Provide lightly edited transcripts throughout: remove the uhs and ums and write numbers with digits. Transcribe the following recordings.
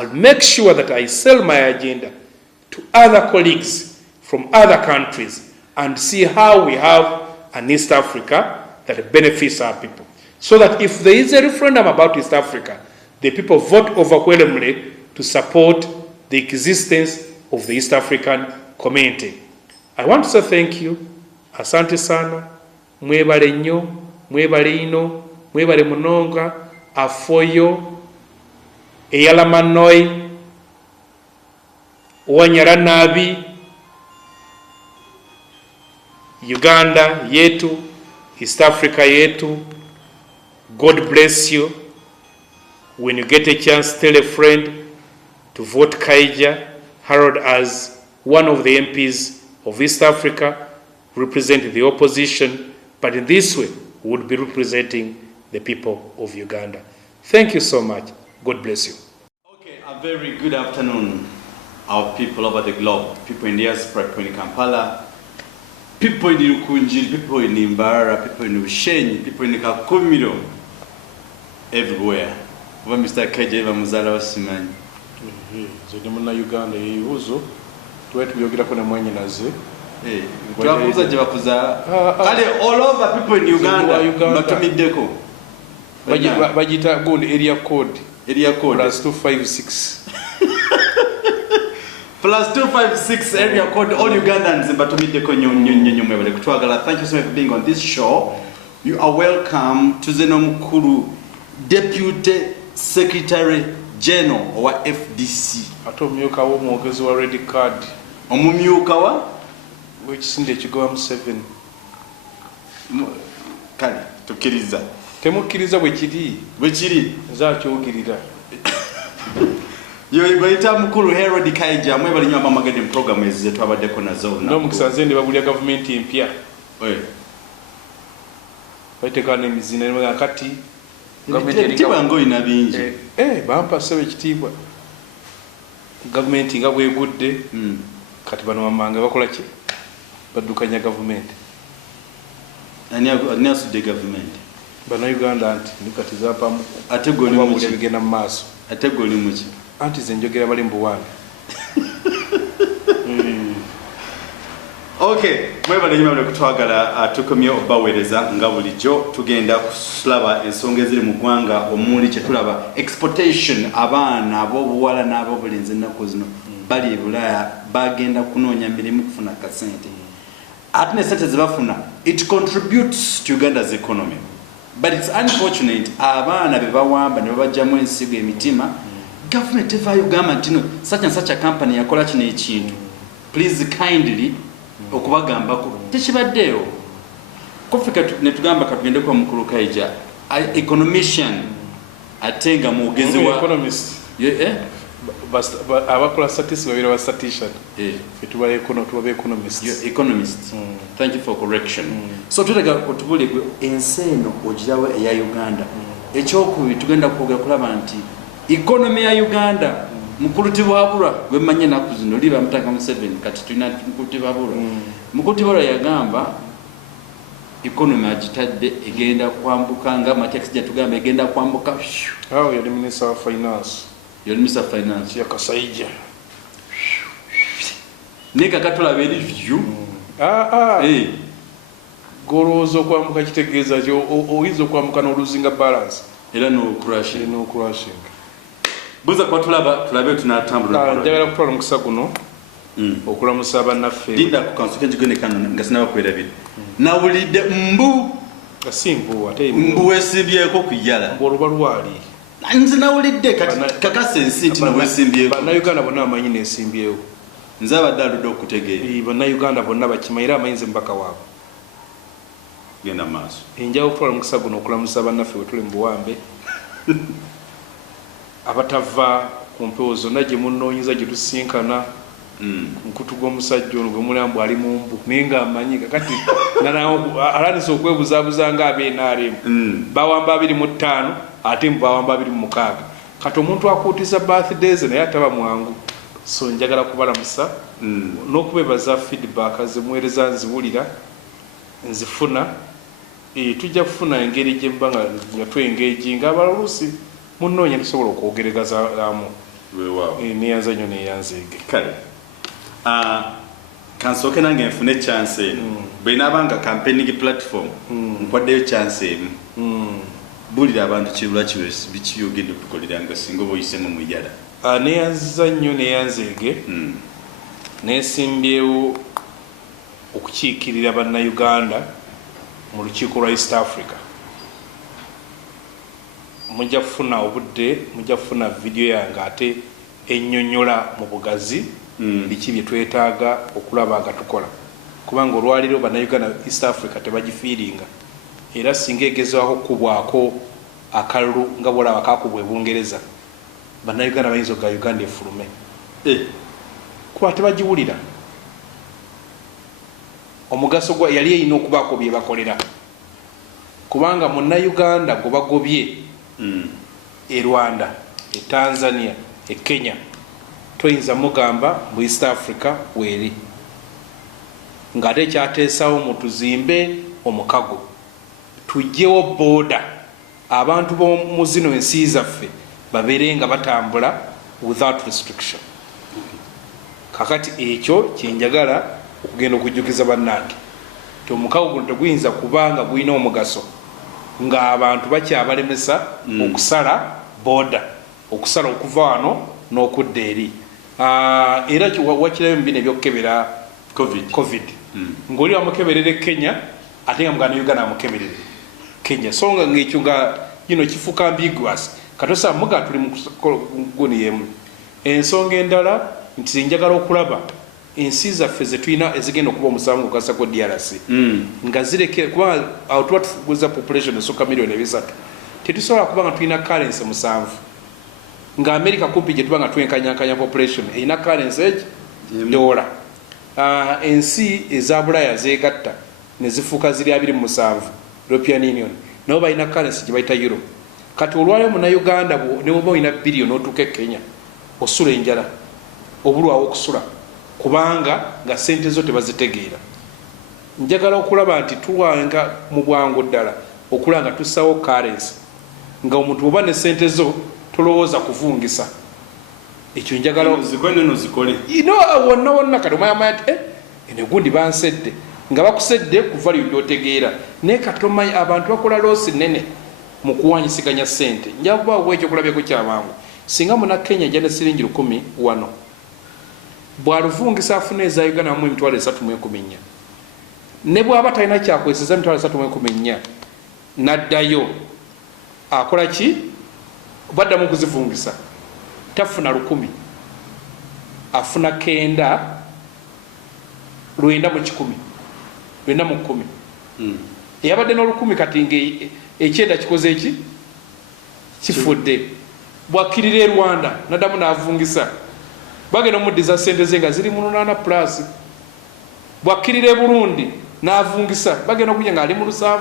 I'll make sure that I sell my agenda to other colleagues from other countries and see how we have an East Africa that benefits our people. So that if there is a referendum about East Africa, the people vote overwhelmingly to support the existence of the East African community. I want to say thank you. Asante sana. Mwebale nnyo, mwebale ino, mwebale munonga, afoyo, EALA manoi, wanyara nabi, Uganda yetu, East Africa yetu. God bless you. When you get a chance, tell a friend to vote Kaija, Harold as one of the MPs of East Africa, represent the opposition, but in this way, we would be representing the people of Uganda. Thank you so much. God bless you. Okay, a very good afternoon, our people over the globe, people in diaspora, people in Kampala, people in Lukunji, people in Imbara, people in Ushenyi, people in Kakumiro, everywhere. Over Mr. Kaija, Muzala Wasimanyi. Zedemuna Uganda, Yuzo, tuwetu biyogera kone mwenye naze. Twakuza je bakuza kale all over people in Uganda batumideko bajita gold area code +256 +256 area code all Ugandans batumideko nyonyomwe bale kutwagala. Thank you so much for being on this show. You are welcome to Zeno Mukuru, Deputy Secretary General or FDC. Atomyuka wo mwogezi wa red card omumyuka wa which sinde chigowa 7 kale tukiriza temukiriza bwekiri zakyogirira yo ibaita mukuru Herod Kaija mwe bali nyamba magadi program ezize twabaddeko nazo no mukisanze ndi bagulya government empya baitekana emizina ne kati government eri ngo ina bingi bampa sebe kitibwa government nga bwegudde kati bano wamanga bakola ki badukanya government ani asudde government bano Uganda anti nikati zapa ategoli mu bigenda mu maaso ategoli mu ki anti zenjogera bali mbuwange. Okay, mwebale nyuma bale kutwagala tukomye obawereza nga bulijjo tugenda kuslaba ensonga eziri mu gwanga omuli kye tulaba exportation abaana abobuwala n'abobulenzi ennaku zino bali Bulaya bagenda kunoonya mirimu kufuna kasente ate ne sente zebafuna it contributes to Uganda's economy, but it's unfortunate abaana bebawamba ne babajjamu ensigo emitima government evayo gamba nti no such and such a company yakola kino ekintu please kindly okubagambako tekibaddeyo kofika netugamba katugende kwa mukuru Kaija economician atenga muogezi wa economist abakola statistics babira wa statistician fituba economists economist. Thank you for correction. So tutega kutubule enseno ogirawe ya Uganda ekyokubi tugenda kwogera kulaba nti economy ya Uganda Mukulutibwabura gwe manye naku zino liba mutaka mu 7 kati tulina Mukulutibwabura Mukulutibwabura yagamba economy agitadde egenda kwambuka nga matex je tugamba egenda kwambuka aho yali minister of finance ya Kaija nika katula beri view gorozo kwambuka kitegeeza kyo oyizo kwambuka no losing balance era no crashing buza kwa tulabe tunatambula njagala kutwala mukisa guno okulamusa bannaffe dinda ku kansuke njigene kano ngasina bakwera nawulidde mbu kasimbu ate mbu wesimbyeko kuyala ngoluba lwali nze nawulidde kakase ensinti no wesimbyeko bannayuganda bonna amanyi nesimbyeko nze abadde okutegeera bannayuganda bonna bakimayira amayinzi mbaka waabo genda maaso njagala kutwala mukisa guno okulamusa bannaffe wetuli mu buwambe abatava ku mpewo zonna gye munnoonyiza gye tusinkana nkutu gw'omusajja ono gwe mulambu ali mu mbu naye ng'amanyi kakati alandisa okwebuzaabuza nga ab'NRM bawamba 25 ate mbu bawamba 26 kati omuntu akuutiza birthdays naye ataba mwangu so njagala kubalamusa n'okubebaza feedback zimuweereza nziwulira nzifuna tujja kufuna engeri gye mba nga twengejinga abaloluusi munnoonya tusobola okwogerezaamu neyanza nnyo neyanzeege kale kansooke nange nfune chance eno bwenaabanga campaigning platform nkwaddeyo chance emu bulira abantu kirulaki biki byogenda okutukolera nga singa oba oyisemu mu EALA. Neyanza nnyo neyanzeege nesimbyewo okukiikirira bannayuganda mu lukiiko lwa East Africa. Mujja kufuna obudde, mujja kufuna video yange ate ennyonnyola mu bugazi biki bye twetaaga okulaba nga tukola, kubanga olwaliro bannayuganda East Africa tebagifiiringa, era singa egezebwako kubwako akalulu nga bwolaba kakubwa Bungereza, bannayuganda bayinza okuga Uganda efulume kuba tebagiwulira. Omugaso gwa yali erina okubaako bye bakolera, kubanga munnayuganda gwe bagobye e Rwanda, e Tanzania, e Kenya, toyinza mugamba mu East Africa weeri ng'ate ekyateesawo mu tuzimbe omukago, tujjewo booda, abantu b'omu zino ensi zaffe babeere nga batambula without restriction. Kakati ekyo kyenjagala okugenda okujjukiza bannange nti omukago guno teguyinza kubanga gulina omugaso ng'abantu bakyabalemesa okusala booda, okusala okuva wano n'okudda eri. Era wakirayo mu bino ebyokukebera covid ng'oli wamukeberere Kenya ate nga muganda Uganda amukeberere Kenya, so nga ng'ekyo nga kifuuka ambiguous. Katosa muga tuli mu guni yemu. Ensonga endala nti njagala okulaba ensi zaffe ze tulina ezigenda okuba omusango gugasa ko DRC nga zireke kuba tuba tufuguza population esooka miliyoni 3 tetusobola kuba nga tulina currency 7 nga America kumpi gye tuba nga twenkanyakanya population erina currency egi dola. Ensi eza Bulaya zeegatta ne zifuuka ziri 27 European Union nabo balina currency gye bayita euro. Kati olwaliro munnayuganda ne bwoba olina billion otuuka e Kenya osula enjala obulwawo okusula kubanga nga sente zo tebazitegeera. Njagala okulaba nti tuwanga mu bwangu ddala okulanga tussawo currency nga omuntu oba ne sente zo tolowooza kuvungisa. Ekyo njagala zikole wonna kati omayamanya nti ene gundi bansedde nga bakusedde kuva lyo lyotegeera naye katomanyi abantu bakola loosi nene mu kuwanyisiganya sente. Njagabaawo ekyokulabyeko kyamangu singa muna Kenya jane siringi 10 wano bwaluvungisa afuna eza Uganda mu 314 ne bwaba talina kyakweseza 314 naddayo akola ki baddamu kuzivungisa tafuna 10 afuna 9 lwenda mu 10 lwenda mu 10 yabadde n'olukumi kati ekyenda kikoze eki kifudde bwakirira e Rwanda naddamu n'avungisa bagenda omuddiza sente ze nga ziri mu 8 plus bwakirira e Burundi n'avungisa bagenda okuja nga ali mu 7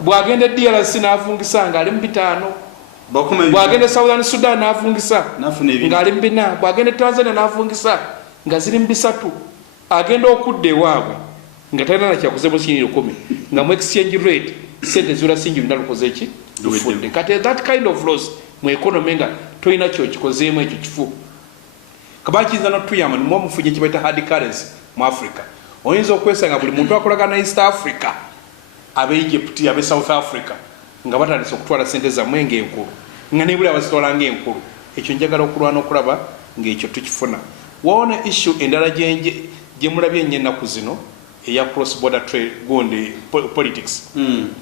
bwagenda DRC n'avungisa nga ali mu 5 bwagenda Southern Sudan n'avungisa nga ali mu 4 bwagenda Tanzania n'avungisa nga ziri mu 3 agenda okudda ewaabwe nga talina na kyakuzeemu kinyi 10 nga mu exchange rate sente zula singi lunalukoze eki lufudde. Kati that kind of loss mu economy nga toyina kyo kikozeemu ekyo kifu kabakiyinza n'otuyamba nimwo mufunye kibaita hard currency mu Africa. Oyinza okwesanga buli muntu akolagana East Africa abe Egypt abe South Africa nga batandise okutwala sente zammwe ng'enkulu nga nebuli abazitwala ng'enkulu. Ekyo njagala okulwana okulaba ng'ekyo tukifuna. Waona issue endala gye mulabye ennyo ennaku zino eya cross border trade gundi politics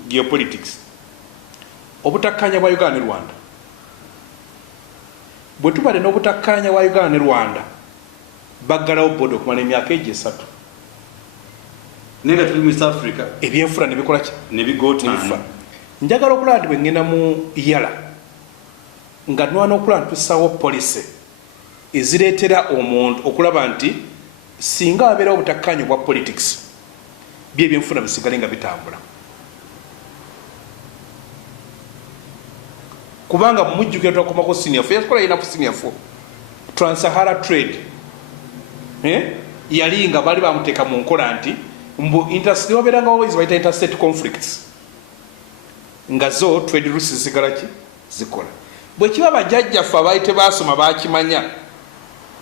geopolitics obutakkanya bwa Uganda ne Rwanda. Bwe tubale n'obutakkanya bwa Uganda ne Rwanda baggalawo boda okumala emyaka egyo 3 nenga tuli mu East Africa ebyenfuna ne bikola ki ne bigootana. Njagala okulaba nti bwe ngenda mu EALA nga nwana okulaba nti tussawo policy ezireetera omuntu okulaba nti singa wabeerawo obutakkanya bwa politics bye ebyenfuna bisigale nga bitambula, kubanga mujjukira twakomako senior fo yakola ina ku senior fo Trans-Sahara trade yali nga bali bamuteeka mu nkola nti mbu interstate wabeeranga always bayita interstate conflicts nga zo trade routes zigala ki zikola. bwe kiba bajjajjaffe abaali tebaasoma baakimanya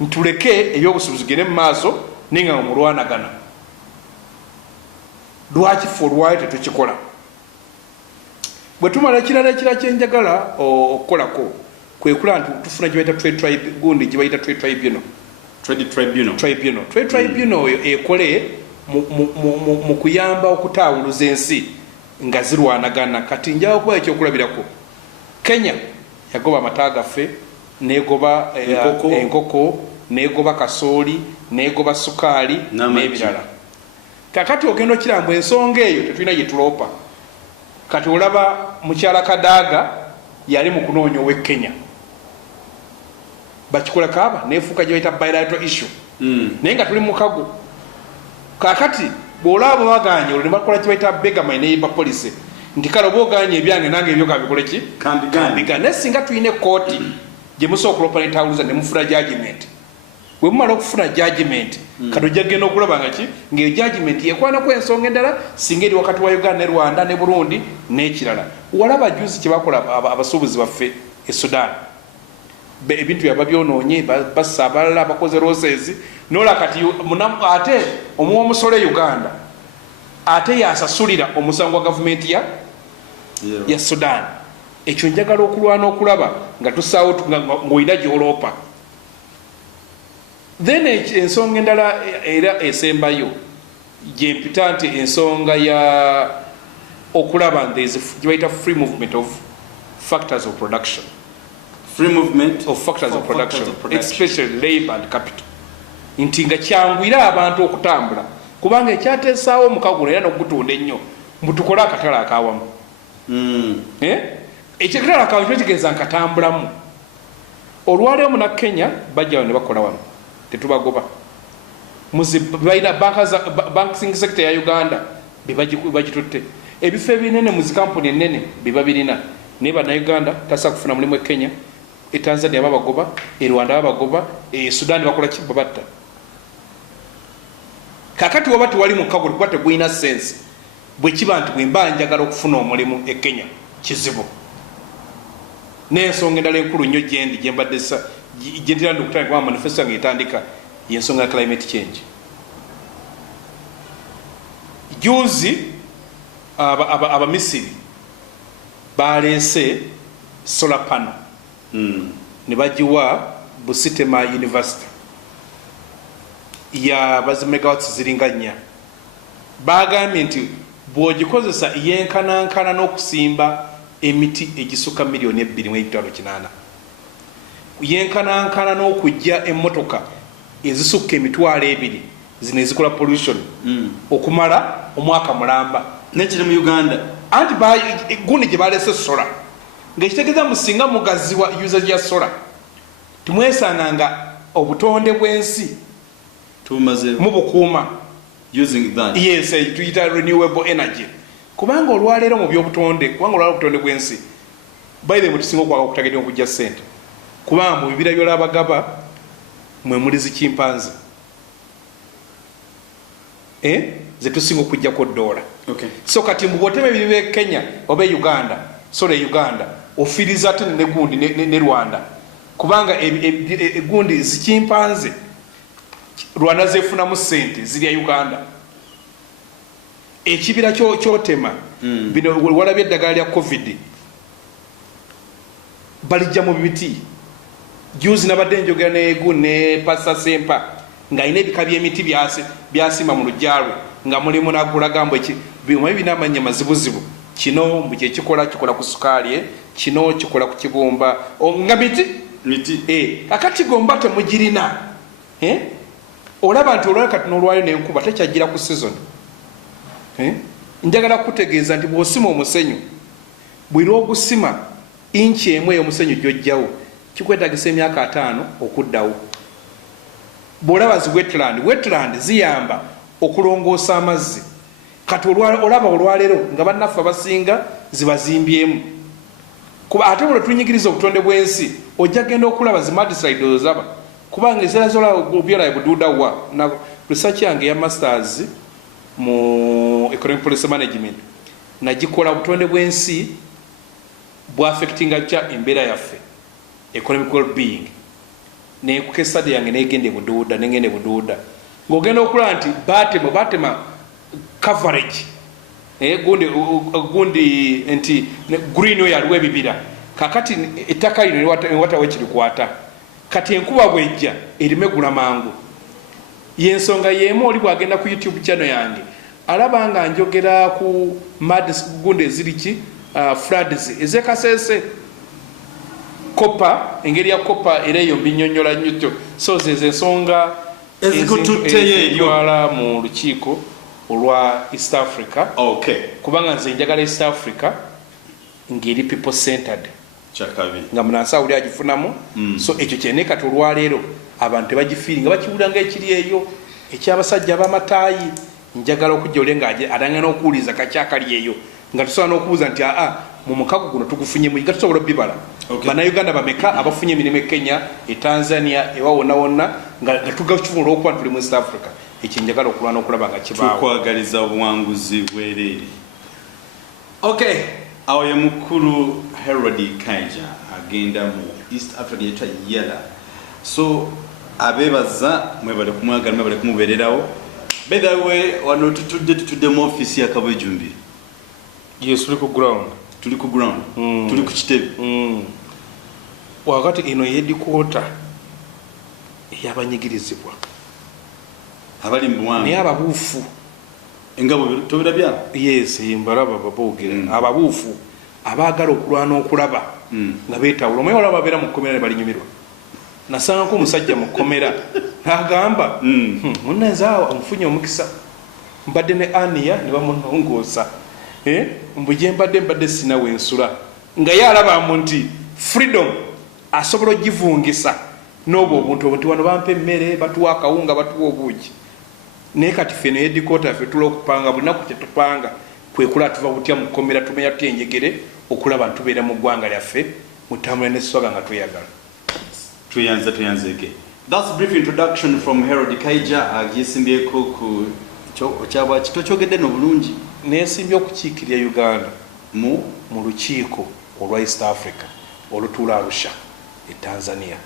ntuleke ebyobusuubuzi gende mu maaso naye nga mulwanagana. Lwaki ffe olwayo tetukikola? Bwe tumala ekirala kyenjagala okukolako kwe kula nti tufuna gye bayita trade tribunal. Trade tribunal ekole mu kuyamba okutaawuluza ensi nga zirwanagana. Kati njawo okuba ekyokulabirako, Kenya yagoba amata gaffe, negoba enkoko, negoba kasooli, negoba sukaali n'ebirala. Kakati ogenda okirambwa ensonga eyo tetulina gye tuloopa. Kati olaba mukyala Kadaaga yali mu kunoonya ow'e Kenya. Bakikola kaaba neefuuka gye bayita bilateral issue. Naye nga tuli mu kago. Kakati bw'olaba baganye olwo ne bakola kye bayita bega my neighbor policy. Nti kale oba oganye ebyange nange ebyo kabikole ki? Kambiga. Naye singa tulina ekkooti gye musobola okuloopa n'etawuluza ne mufuna judgment. Bwe mumala okufuna judgment, kati ojja kugenda okulaba nga ki? Ng'eyo judgment yekwanako ensonga endala singa eri wakati wa Uganda ne Rwanda ne Burundi n'ekirala. Walaba juzi kye bakola abasuubuzi baffe e Sudan. Ebintu byaba byonoonye bassa abalala bakoze roses nola kati ate omuwa omusolo e Uganda ate yasasulira omusango wa gavumenti ya Sudan. Ekyo njagala okulwana okulaba nga tusaawo ng'olina gy'oloopa. Then ensonga endala era esembayo gye mpita nti ensonga ya okulaba nti gye bayita free movement of factors of production. Free movement of factors of production, especially labor and capital. Nti nga kyangwira abantu okutambula kubanga ekyateesaawo omukago era n'okutunda ennyo mbutukola akatale akawamu. Ekikatale akawamu kyo kitegeeza nkatambulamu. Olwaleero muna Kenya bajja ne bakola wano tetubagoba. Balina banking sector ya Uganda bagitutte. Ebifo ebinene mu zikampuni ennene biba birina. Naye bannayuganda tasa kufuna mulimu e Kenya, e Tanzania babagoba, e Rwanda babagoba, e Sudan bakola ki babatta. Kakati wabati wali mu kago kwate gwina sense. Bwe kiba nti bwe mba njagala okufuna omulimu e Kenya kizibu. N'ensonga endala enkulu nnyo gyendi gye mbadde gye ndira ndikutandika kwa manifesto yange etandika y'ensonga ya climate change. Juzi Abamisiri baleese solar panel ne bagiwa Busitema University ya bazi megawatts ziringa 4. Bagambye nti bw'ogikozesa yenkanankana n'okusimba emiti egisuka miliyoni 2.8 yenkanankana n'okujja emmotoka ezisukka emitwalo 2 zino ezikola pollution okumala omwaka mulamba. Nekiri mu Uganda anti gundi gye baleese sola ng'ekitegeeza musinga mugaziwa user ya sola timwesanganga obutonde bw'ensi mu bukuuma using that. Yes, tuyita renewable energy. Kubanga olwaleero mu by'obutonde kubanga olwaleero obutonde bw'ensi by the way tusinga okwaga okutagedde okujja ssente kubanga mu bibira by'olabagaba mwe muli zikimpanzi ze tusinga okujjako $. Okay. So kati mbuboteme ebiri Kenya oba Uganda sola Uganda ofiriza ate ne gundi ne Rwanda kubanga gundi zikimpanzi Rwanda zefunamu ssente ziri Uganda. Ekibira kyotema bino walabye eddagala lya COVID balijja mu biti. Juzi nabadde njogera ne Pasa Sempa ng'alina ebika by'emiti byasima mu lujjalwe nga mulimu n'agulagambo bimwe binamanya mazibuzibu. Kino mu kye kikola ku sukaali, kino kikola ku kibumba nga miti. Akati gomba temugirina. Olaba nti olwala kati n'olwayo n'enkuba tekyajjira ku season. Njagala kutegeeza nti bw'osima omusenyu buli lw'ogusima inchi emu ey'omusenyu gy'ojjawo kikwetagisa emyaka 5 okuddawo. Bw'olaba zi wetland ziyamba okulongoosa amazzi. Kati olaba olwaleero nga bannaffe abasinga zibazimbyemu. Kuba ate bwe tunyigiriza obutonde bw'ensi ojja genda okulaba zi mudslide ozaba kubanga eziera zola obyala buduudawa na research yange ya masters mu economic policy management nagikola obutonde bw'ensi bwa affectinga kya embeera yaffe economic well-being nekuka estadi yange negende buduuda nengende buduuda ng'ogenda okulaba nti batema coverage gundi nti green way aliwo ebibira kakati ettaka lino watawo ekirikwata kati enkuba bwejja erime gula mangu yensonga yemu oli bwagenda ku YouTube channel yange alaba nga njogera ku gundi eziriki floods ezekasese kopa engeri ya kopa era eyo mbinyonyola nnyo so zensonga ezitwala mu lukiiko olwa East Africa. Okay. Kubanga nze njagala East Africa ngeri people centered. Chakabi. Nga mnasa uli agifunamu. So ekyo kyeneka tulwaleero abantu bagifiiringa bakiwulanga ekiri eyo ekyabasajja b'amataayi njagala okujja olenga adangana okuwuliza kakyakali eyo nga tusobola n'okubuuza nti mu mukago guno tugufunye muyiga tusobola obbibala. Bannayuganda bameka abafunye emirimu Kenya, Tanzania, ewa wonna nga tugakifuula okuba tuli mu East Africa. Ekinjagala okulwana okulaba nga kibaawo. Tukwagaliza obuwanguzi bwereere. Okay, awo ye mukulu Herod Kaija agenda mu East Africa yetwa EALA. So abebaza mwebale kumwagala mwebale kumubeererawo. By the way, wano tutudde mu office ya Kabwejumbi. Yes, tuli ku ground. Tuli ku ground. Tuli ku kitebe. Wakati ino headquarter yabanyigirizibwa. Abali mbuwangu ni ababuufu engabo tobirabya. Yes, imbalaba babogera ababuufu abaagala okulwana okulaba nga beetawula omwe olaba beera mu kkomera ne balinnyumirwa nasanga ko omusajja mu kkomera n'agamba munnazaawa omufunye omukisa mbadde ne Ania ne bamunongoosa mbuje mbadde sina wensula nga ye alabamu nti freedom asobola ogivungisa n'obwo obuntu nti wano bampa emmere batuwa akawunga batuwa obuugi naye kati ffe ne headquarter ffe tula okupanga buli naku kyetupanga kwe kulaba tuva butya mu kkomera tumenya tutya enjegere okulaba ntubeera mu ggwanga lyaffe mutambula n'esswaga nga tweyagala. Tuyanzeke. That's a brief introduction from Herod Kaija agisimbyeko ku kyabwa kito kyogedde n'obulungi neesimbye okukiikirya Uganda mu lukiiko olwa East Africa olutuula Arusha e Tanzania.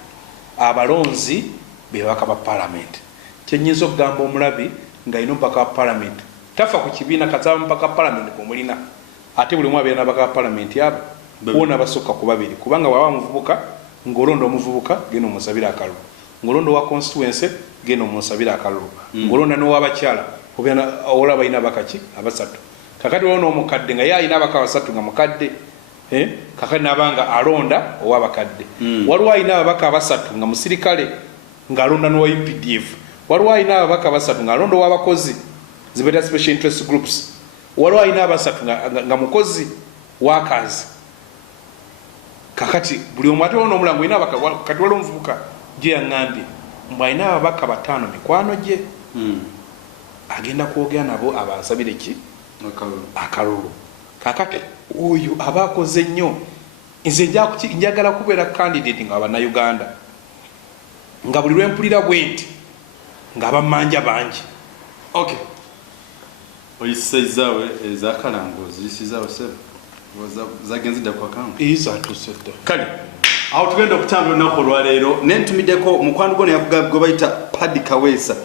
Abalonzi bebaka ba parliament kyenyinza okugamba omulabi nga ino mpaka wa parliament tafa ku kibiina kazaba mpaka parliament kumulina ate buli mwabeera n'abaka parliament abo wona basukka ku babiri kubanga waba muvubuka ng'olonda omuvubuka genda omusabira akalulu ng'olonda owa constituency genda omusabira akalulu ng'olonda n'owabakyala olaba alina abakaki abasatu kakati waliwo n'omukadde nga ye alina abaka basatu nga mukadde kakati nabanga alonda owabakadde waliwo alina ababaka basatu nga musirikale ng'alonda n'owa UPDF waliwo alina ababaka basatu ng'alonda ow'abakozi zibeera special interest groups waliwo alina abasatu nga mukozi wakazi kakati buli omu ate waliwo n'omulango alina abaka kati waliwo omuvubuka gye yaŋŋambye mbu alina ababaka bataano mikwano gye agenda kwogera nabo abansabire ki akalulu kakati oyo abakoze nnyo nze njagala kubeera candidate nga Abannayuganda nga buli lwempulira bwenti nga abamanja bangi. Okay, oyisizaawe ezakalango ziyisizaawe sebe zagenzidde kwa kango izatusedda kale awo tugenda okutambula olunaku olwaleero nentumiddeko mukwano gwo gwe bayita Paddy Kaweesa.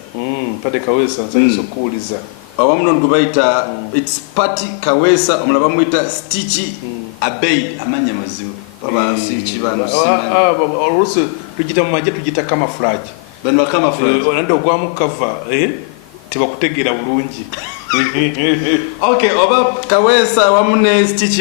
Paddy Kaweesa nsanyusa okuwuliza awamu nono gwe bayita it's Paddy Kaweesa omulala bamuyita Stitchy Abeid amanya mazibu babansiiki bano oluusi tugita mu magye tugita camouflage bano camouflage onande ogwamu kava tebakutegeera bulungi. Okay, oba Kaweesa awamu ne Stitchy